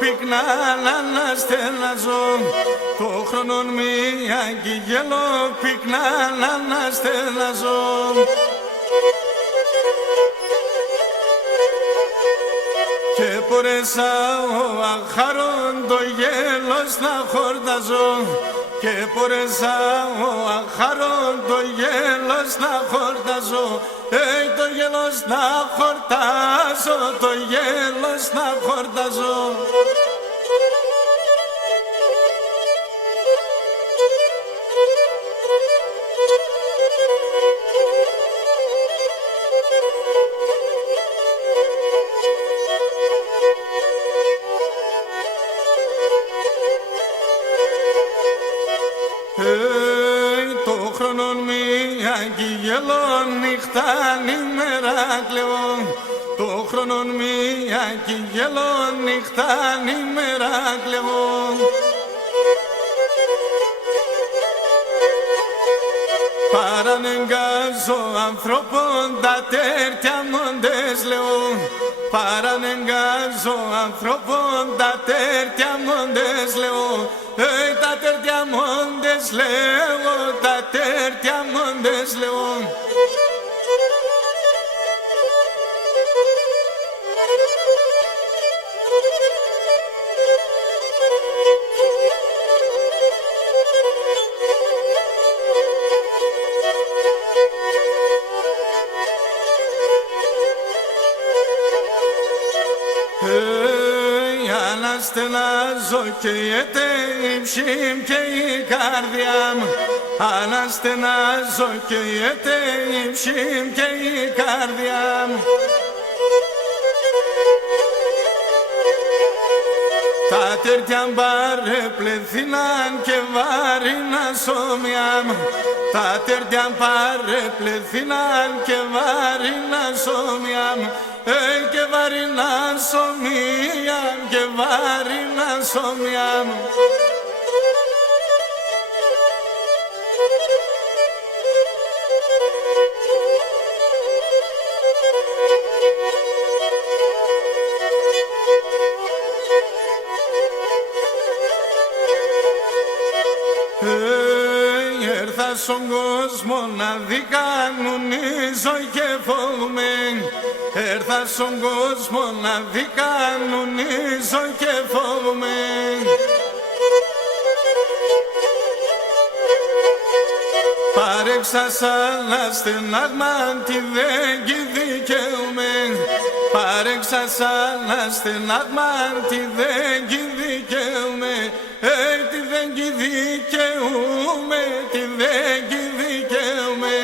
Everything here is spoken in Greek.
πυκνά να στέλναζω, το χρονών μία γέλο πυκνά να στέλναζω. Και πορέσα ο αχάρον το γέλος να χορταζώ, και πορέσα ο αχάρον το γέλος να χορταζώ, το γέλος να χορτάζω, το γέλος να χορταζώ. Το χρονών μία γέλο νύχταν ημεράκλεο, το χρονών μία γέλο νύχταν ημεράκλεο. Παρανεγκάζω ανθρώπων τα τέρτια μοντές λέω, παρανεγκάζω ανθρώπων τα τέρτια μοντές λέω, τα τέρτια μοντές λέω, τα τέρτια μοντές λέω. Αναστενάζω και η ετέμψη και η καρδιά μου, αναστενάζω και η ετέμψη και η καρδιά μου. Τα τέρτια παρεπλεθύναν και βάρινα σώμια μου, τα τέρτια παρεπλεθύναν και βάρινα σώμια μου, και βάρινα σώμια, και βάρινα σώμια μου. Έρθα στον κόσμο να δει κανονίζω και φοβούμαι, έρθα στον κόσμο να δει κανονίζω και φοβούμαι. Παρέξα σαν αστενάγμα τι δεν δικαιούμαι, παρέξα σαν αστενάγμα τι δεν δικαιούμαι, τι δεν δικαιούμαι, τι δεν δικαιούμαι.